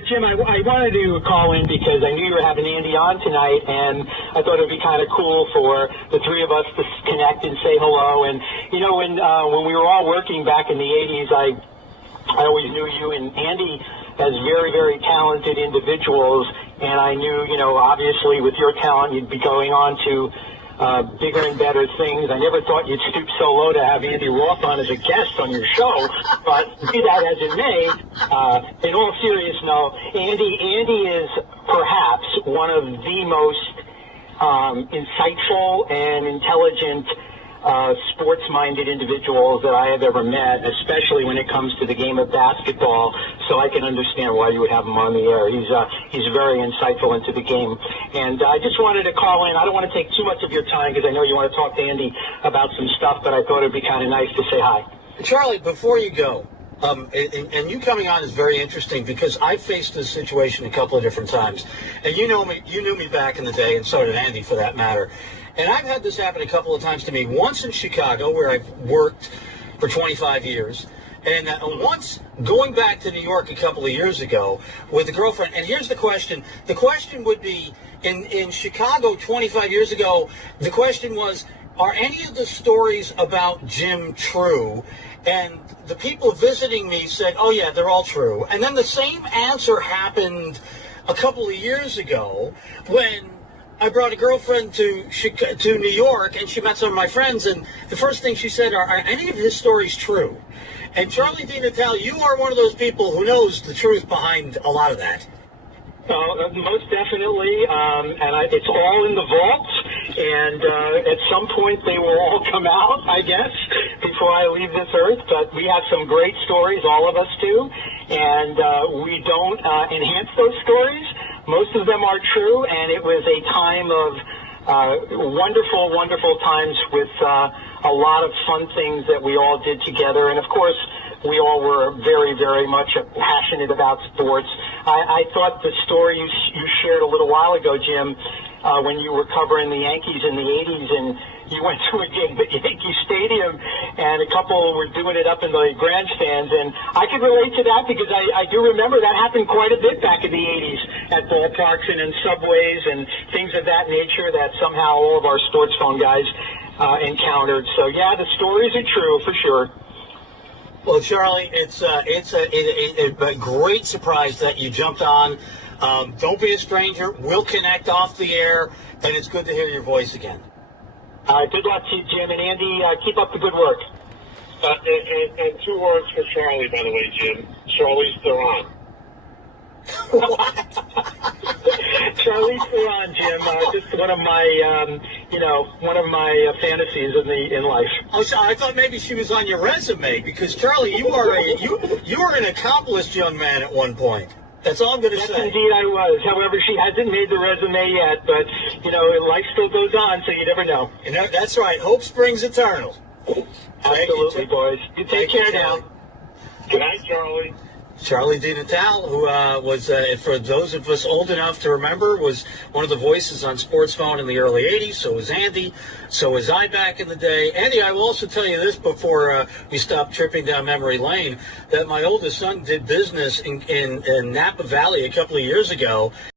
But Jim, I wanted to call in because I knew you were having Andy on tonight, and I thought it would be kind of cool for the three of us to connect and say hello. And you know, when we were all working back in the '80s, I always knew you and Andy as very, very talented individuals, and I knew, you know, obviously with your talent, you'd be going on to bigger and better things. I never thought you'd stoop so low to have Andy Roth on as a guest on your show, but be that as it may, in all seriousness, no, Andy is perhaps one of the most insightful and intelligent sports-minded individuals that I have ever met, especially when it comes to the game of basketball, so I can understand why you would have him on the air. He's very insightful into the game. And I just wanted to call in. I don't want to take too much of your time because I know you want to talk to Andy about some stuff, but I thought it would be kind of nice to say hi. Charlie, before you go, and you coming on is very interesting because I faced this situation a couple of different times. And you knew me back in the day, and so did Andy for that matter. And I've had this happen a couple of times to me. Once in Chicago, where I've worked for 25 years, and once going back to New York a couple of years ago with a girlfriend. And here's the question. The question would be, in Chicago 25 years ago, the question was, are any of the stories about Jim true? And the people visiting me said, oh, yeah, they're all true. And then the same answer happened a couple of years ago when I brought a girlfriend to New York, and she met some of my friends, and the first thing she said, are any of his stories true? And Charlie DeNatale, you are one of those people who knows the truth behind a lot of that. Most definitely, and it's all in the vaults, and at some point they will all come out, I guess, before I leave this earth. But we have some great stories, all of us do, and we don't enhance those stories. Most of them are true, and it was a time of wonderful, wonderful times with a lot of fun things that we all did together. And, of course, we all were very, very much passionate about sports. I thought the story you shared a little while ago, Jim, when you were covering the Yankees in the 80s, and you went to a game at Yankee Stadium, and a couple were doing it up in the grandstands, and I could relate to that because I do remember that happened quite a bit back in the 80s at ballparks and in subways and things of that nature that somehow all of our sports phone guys encountered. So, yeah, the stories are true for sure. Well, Charlie, it's a great surprise that you jumped on. Don't be a stranger. We'll connect off the air, and it's good to hear your voice again. Good luck to you, Jim. And Andy, keep up the good work. And 2 words for Charlie, by the way, Jim. Charlie's Theron. Charlie's Theron, Jim. Just one of my, one of my fantasies in life. Oh, so I thought maybe she was on your resume because Charlie, you are an accomplished young man at one point. That's all I'm going to say. Yes, indeed I was. However, she hasn't made the resume yet, but, life still goes on, so you never know. And that's right. Hope springs eternal. Absolutely, boys. You take care now. Good night, Charlie. Charlie DeNatale, who was, for those of us old enough to remember, was one of the voices on Sports Phone in the early 80s. So was Andy. So was I back in the day. Andy, I will also tell you this before we stop tripping down memory lane, that my oldest son did business in Napa Valley a couple of years ago.